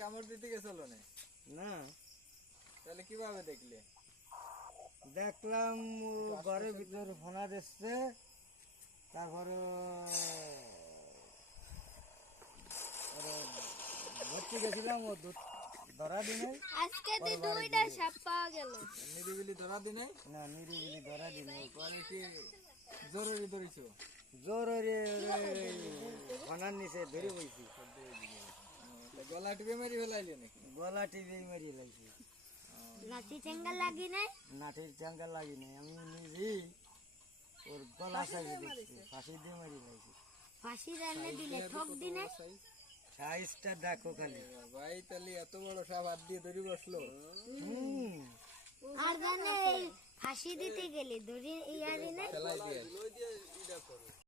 কামড় দিতে গেছিল না? না, তাহলে কিভাবে দেখলে? দেখলাম ও ঘরের ভিতর ফোনা দিচ্ছে, তারপরে ধরতে গেছিলাম, ও ধরা দিনে। আজকে তো দুইটা সাপ পাওয়া গেল। নিরিবিলি ধরা দি নাই? না, নিরিবিলি ধরা দিনে। পরে কি জরুরি ধরিছ? জোর ফোনার নিচে ধরে বইছি, গলা টিপে মেরি ফেলাইলে নাকি? গলা টিপে মারি লাগছে। লাঠি ঠেঙ্গা লাগি নাই? নাটির চাঙ্গা লাগি নাই, আমি নিজেই ওর গলা সাইজে দেখছি, ফাঁসি দিয়ে মারি লাগছি। ফাঁসি রান্নে দিলে ঠক দিনে? সাইজটা দেখো খালি। ভাই তাহলে এত বড় সাপ হাত দিয়ে ধরে বসলো? আর জানে ফাঁসি দিতে গেলে ধরে ইয়ারি না ফেলাই দিয়ে